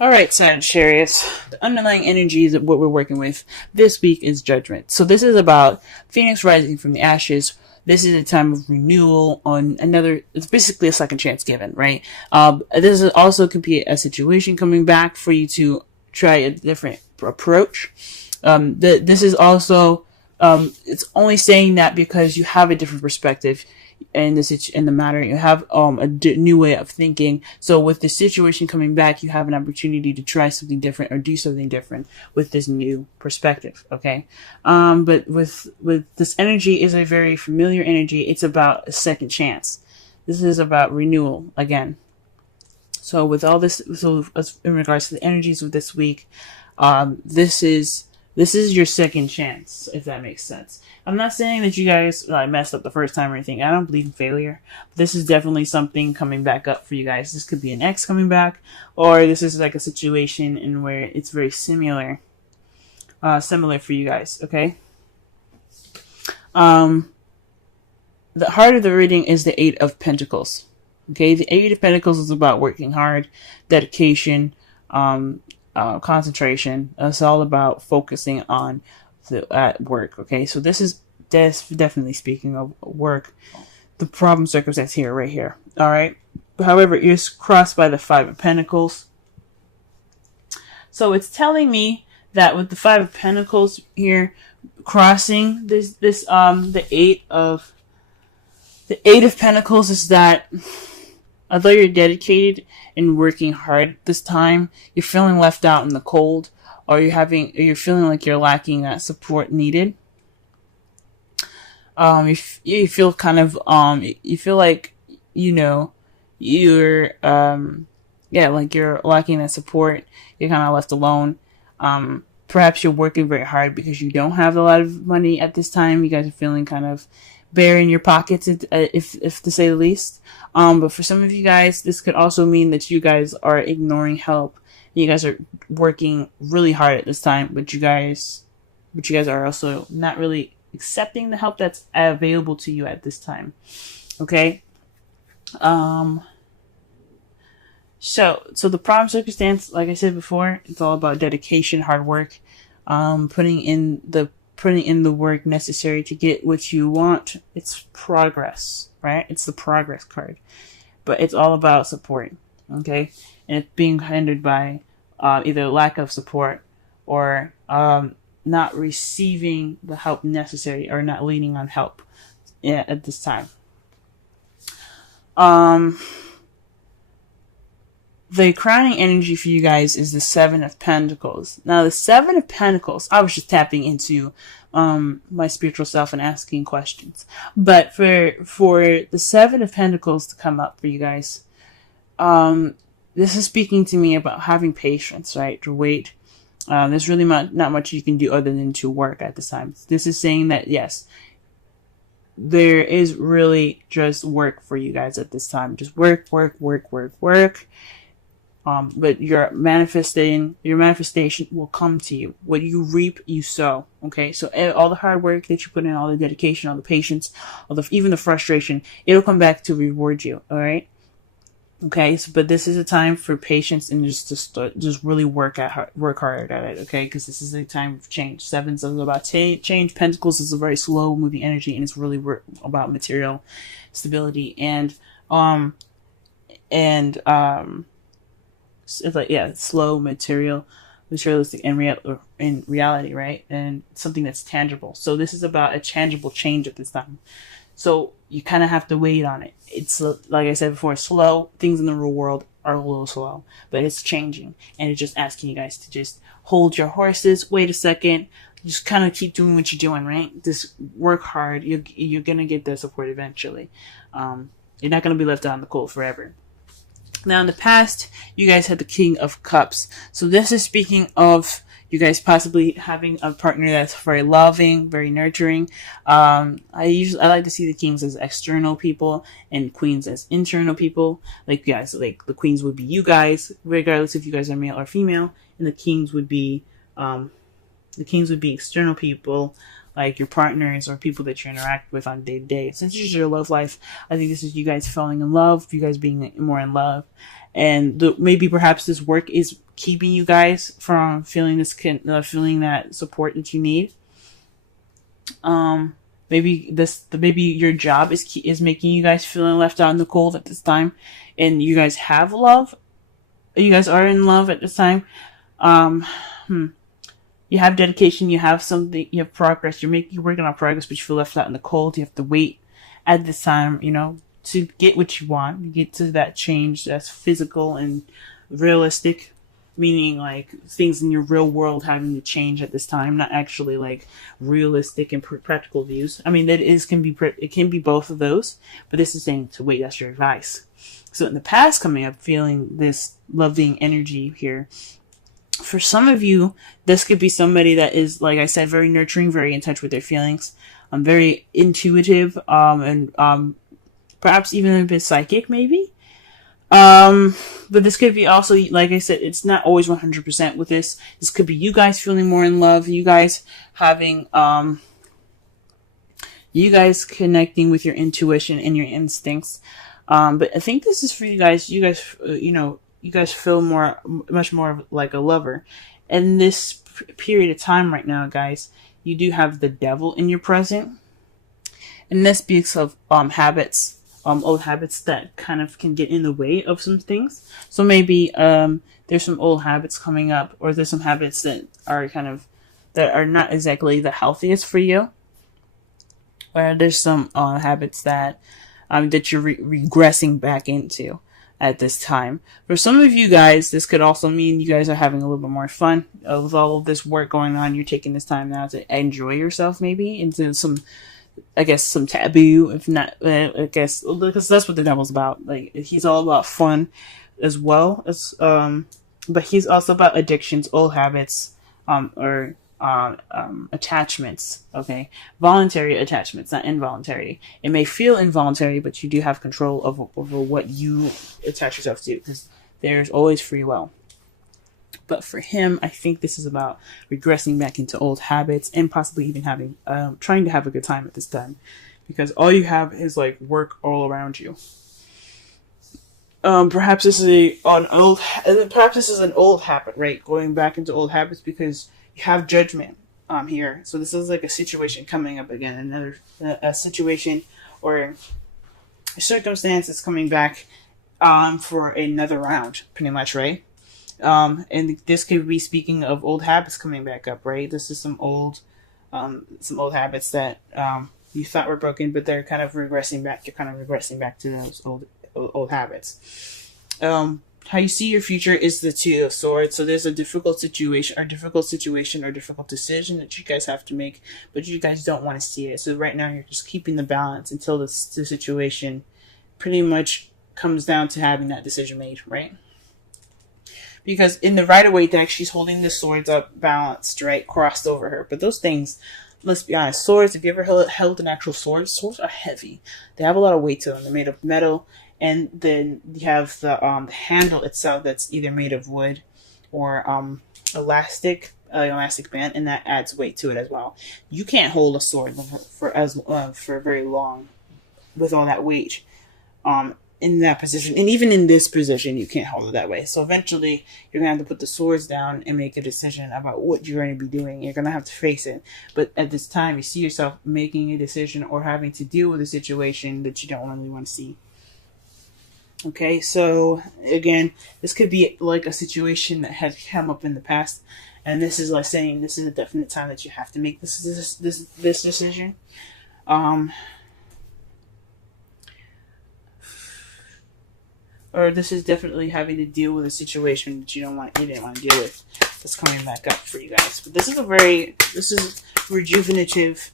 All right, Sagittarius. The underlying energies of what we're working with this week is judgment. So this is about Phoenix rising from the ashes. This is a time of renewal on another. It's basically a second chance given, right? This is also could be a situation coming back for you to try a different approach. This is also it's only saying that because you have a different perspective in the matter. You have new way of thinking. So with the situation coming back, you have an opportunity to try something different or do something different with this new perspective. Okay, but with this energy is a very familiar energy. It's about a second chance. This is about renewal again. So with all this, so as in regards to the energies of this week, this is your second chance, if that makes sense. I'm not saying that you guys messed up the first time or anything. I don't believe in failure. But this is definitely something coming back up for you guys. This could be an ex coming back, or this is like a situation in where it's very similar for you guys. Okay. The heart of the reading is the Eight of Pentacles. Okay, the Eight of Pentacles is about working hard, dedication, concentration. It's all about focusing on at work. Okay, so this is definitely speaking of work. The problem circumstance here, right here. All right. However, you're crossed by the Five of Pentacles. So it's telling me that with the Five of Pentacles here crossing the Eight of Pentacles is that although you're dedicated and working hard this time, you're feeling left out in the cold, or you're feeling like you're lacking that support needed. You feel kind of you feel like you're like you're lacking that support. You're kind of left alone. Perhaps you're working very hard because you don't have a lot of money at this time. You guys are feeling kind of bare in your pockets, if to say the least. But for some of you guys, this could also mean that you guys are ignoring help. You guys are working really hard at this time, but you guys are also not really accepting the help that's available to you at this time. Okay. So the problem circumstance, like I said before, it's all about dedication, hard work, putting in the work necessary to get what you want. It's progress, right? It's the progress card, but it's all about support. Okay. And it's being hindered by either lack of support or not receiving the help necessary, or not leaning on help at this time. The crowning energy for you guys is the Seven of Pentacles. Now, the Seven of Pentacles, I was just tapping into my spiritual self and asking questions. But for the Seven of Pentacles to come up for you guys, this is speaking to me about having patience, right? To wait. There's really not much you can do other than to work at this time. This is saying that, yes, there is really just work for you guys at this time. Just work. But your manifestation will come to you. What you reap, you sow. Okay, so all the hard work that you put in, all the dedication, all the patience, even the frustration, it'll come back to reward you. All right. Okay, but this is a time for patience and just really work hard at it. Okay, because this is a time of change. Sevens is about change. Pentacles is a very slow moving energy, and it's really about material stability and it's like, yeah, slow materialistic in reality, right? And something that's tangible. So this is about a tangible change at this time. So you kind of have to wait on it. It's like I said before, slow. Things in the real world are a little slow, but it's changing, and it's just asking you guys to just hold your horses. Wait a second. Just kind of keep doing what you're doing, right? Just work hard. You're gonna get the support eventually. You're not gonna be left out in the cold forever. Now, in the past, you guys had the King of Cups. So this is speaking of you guys possibly having a partner that's very loving, very nurturing. I like to see the kings as external people and queens as internal people. Like, guys, like the queens would be you guys, regardless if you guys are male or female, and the kings would be external people, like your partners or people that you interact with on day to day. Since this is your love life, I think this is you guys falling in love, you guys being more in love, And maybe perhaps this work is keeping you guys from feeling feeling that support that you need. Maybe your job is making you guys feeling left out in the cold at this time, and you guys have love. You guys are in love at this time. You have dedication. You have something. You have progress. You're working on progress, but you feel left out in the cold. You have to wait at this time, to get what you want, get to that change that's physical and realistic, meaning like things in your real world having to change at this time, not actually like realistic and practical views. I mean, it can be both of those, but this is saying to wait. That's your advice. So in the past coming up, feeling this loving energy here. For some of you, this could be somebody that is, like I said, very nurturing, very in touch with their feelings, very intuitive, and perhaps even a bit psychic, maybe. But this could be also, like I said, it's not always 100% with this. This could be you guys feeling more in love, you guys having, you guys connecting with your intuition and your instincts. But I think this is for you guys. You guys feel much more like a lover. And this period of time right now, guys, you do have the devil in your present. And this speaks of habits, old habits that kind of can get in the way of some things. So maybe there's some old habits coming up, or there's some habits that are not exactly the healthiest for you. Or there's some habits that you're regressing back into at this time. For some of you guys, this could also mean you guys are having a little bit more fun with all of this work going on. You're taking this time now to enjoy yourself, maybe into some taboo, if not, I guess, because that's what the devil's about. Like, he's all about fun as well as, but he's also about addictions, old habits, or attachments. Okay, voluntary attachments, not involuntary. It may feel involuntary, but you do have control over what you attach yourself to, because there's always free will. But for him, I think this is about regressing back into old habits and possibly even trying to have a good time at this time, because all you have is like work all around you. Perhaps this is an old habit, right? Going back into old habits because you have judgment here. So this is like a situation coming up again, a situation or a circumstance is coming back for another round, pretty much, right? And this could be speaking of old habits coming back up, right? This is some old habits that you thought were broken, but they're kind of regressing back. You're kind of regressing back to those old habits. How you see your future is the Two of Swords. So there's a difficult situation or difficult decision that you guys have to make, but you guys don't want to see it. So right now you're just keeping the balance until the situation pretty much comes down to having that decision made, right? Because in the Rider-Waite deck, she's holding the swords up balanced, right? Crossed over her. But those things, let's be honest, swords, if you ever held an actual sword, swords are heavy. They have a lot of weight to them. They're made of metal. And then you have the handle itself that's either made of wood or elastic band, and that adds weight to it as well. You can't hold a sword for very long with all that weight in that position. And even in this position, you can't hold it that way. So eventually, you're going to have to put the swords down and make a decision about what you're going to be doing. You're going to have to face it. But at this time, you see yourself making a decision or having to deal with a situation that you don't really want to see. Okay, so again, this could be like a situation that had come up in the past, and this is like saying this is a definite time that you have to make this decision. Or this is definitely having to deal with a situation that you didn't want to deal with. That's coming back up for you guys. But this is rejuvenative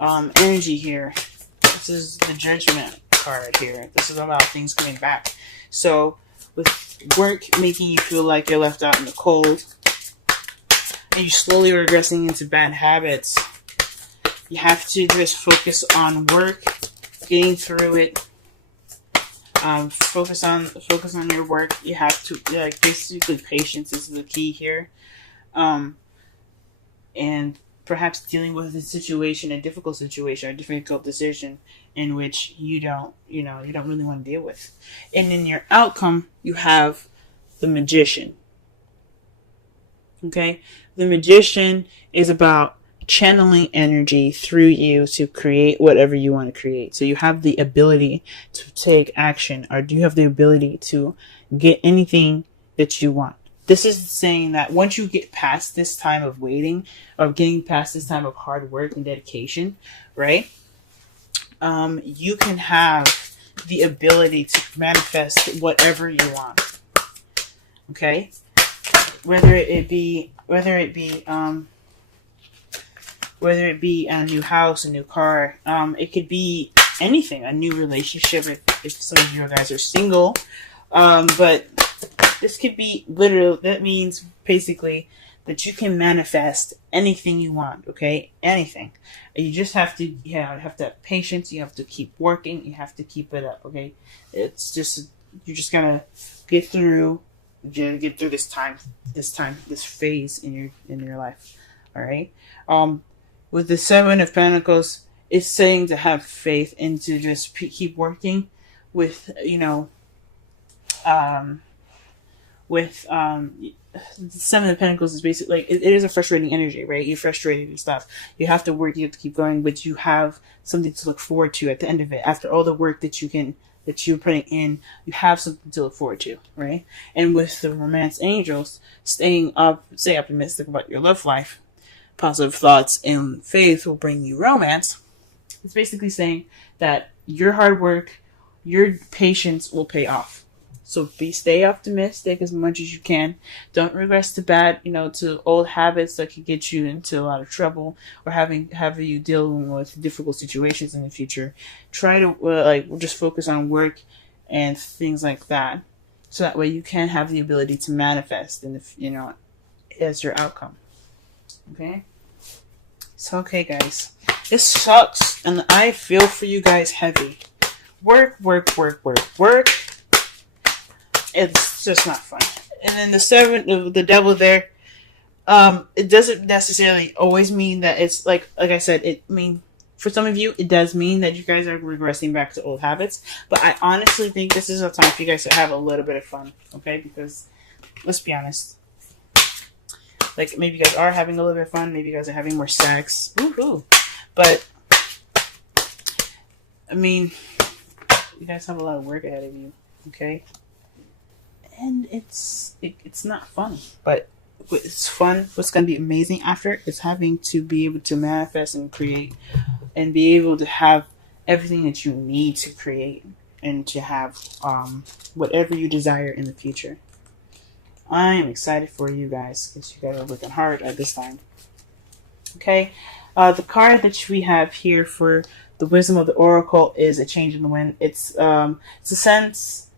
energy here. This is the Judgment card here. This is about things coming back. So with work making you feel like you're left out in the cold and you're slowly regressing into bad habits, you have to just focus on work, getting through it. Focus on your work. You have to, basically patience is the key here. And perhaps dealing with a situation, a difficult situation, a difficult decision in which you don't really want to deal with. And in your outcome, you have the Magician. Okay? The Magician is about channeling energy through you to create whatever you want to create. So you have the ability to take action, or do you have the ability to get anything that you want? This is saying that once you get past this time of waiting, or getting past this time of hard work and dedication, right? You can have the ability to manifest whatever you want. Okay? Whether it be a new house, a new car, it could be anything, a new relationship if some of you guys are single. But this could be literal. That means basically that you can manifest anything you want. Okay, anything. You just have to have to have patience. You have to keep working. You have to keep it up. Okay, it's just you're just gonna get through this phase in your life. All right. With the Seven of Pentacles, it's saying to have faith and to just keep working with the Seven of Pentacles is basically like it is a frustrating energy, right? You're frustrated and stuff. You have to work. You have to keep going, but you have something to look forward to at the end of it. After all the work that you're putting in, you have something to look forward to, right? And with the Romance Angels, stay optimistic about your love life. Positive thoughts and faith will bring you romance. It's basically saying that your hard work, your patience will pay off. So stay optimistic as much as you can. Don't regress to old habits that could get you into a lot of trouble, or having you dealing with difficult situations in the future. Try to just focus on work and things like that, so that way you can have the ability to manifest as your outcome. Okay. So okay, guys, this sucks, and I feel for you guys heavy. Work. It's just not fun. And then the devil there, it doesn't necessarily always mean that it's like I said, for some of you, it does mean that you guys are regressing back to old habits. But I honestly think this is a time for you guys to have a little bit of fun, okay? Because let's be honest. Like, maybe you guys are having a little bit of fun. Maybe you guys are having more sex. Woohoo. But, you guys have a lot of work ahead of you, okay? And it's not fun, but it's fun. What's going to be amazing after is having to be able to manifest and create and be able to have everything that you need to create and to have whatever you desire in the future. I am excited for you guys because you guys are working hard at this time. Okay, the card that we have here for the Wisdom of the Oracle is a change in the wind. It's a sense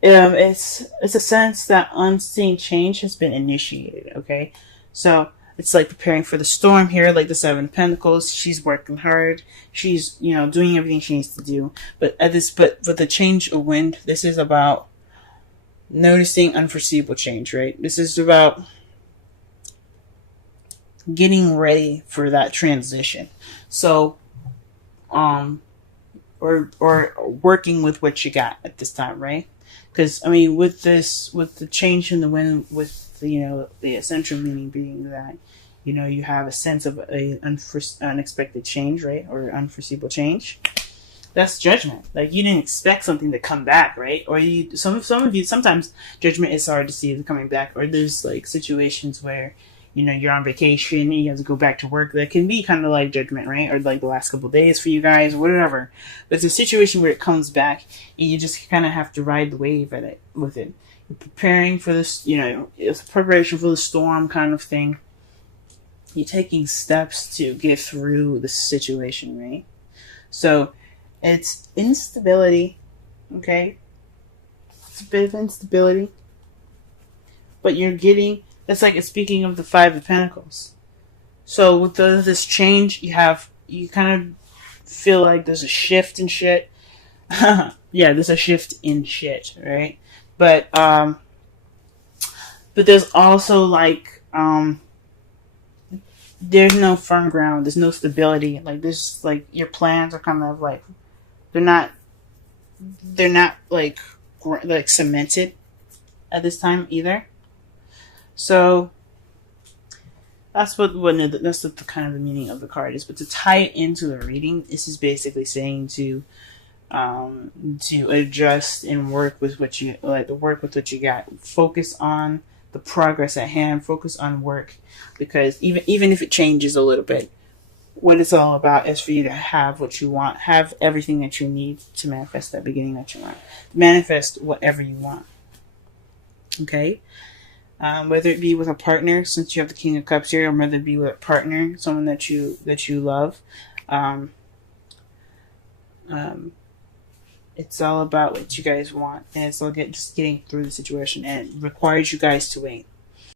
that unseen change has been initiated. Okay, so it's like preparing for the storm here, like the Seven of Pentacles. She's working hard. She's doing everything she needs to do. But with the change of wind, this is about noticing unforeseeable change, right? This is about getting ready for that transition. So, or working with what you got at this time, right? Because with the change in the wind, with the essential meaning being that you have a sense of a unexpected change, right, or unforeseeable change. That's judgment. Like, you didn't expect something to come back, right? Or some of you, sometimes judgment is hard to see it coming back. Or there's like situations where, you're on vacation and you have to go back to work. That can be kind of like judgment, right? Or like the last couple of days for you guys, whatever. But it's a situation where it comes back and you just kind of have to ride the wave with it. You're preparing for this, it's a preparation for the storm kind of thing. You're taking steps to get through the situation, right? So, it's instability, okay? It's a bit of instability. But that's like speaking of the Five of Pentacles. So with this change, you kind of feel like there's a shift in shit. Yeah, there's a shift in shit, right? But there's also like, there's no firm ground. There's no stability. Like there's like your plans are kind of like they're not like like cemented at this time either. So that's that's what the kind of the meaning of the card is. But to tie it into the reading, this is basically saying to adjust and work with what you like, to work with what you got. Focus on the progress at hand. Focus on work, because even if it changes a little bit, what it's all about is for you to have what you want, have everything that you need to manifest that beginning that you want, manifest whatever you want. Okay. Whether it be with a partner, since you have the King of Cups here, or whether it be with a partner, someone that you love. It's all about what you guys want, and it's all just getting through the situation, and it requires you guys to wait.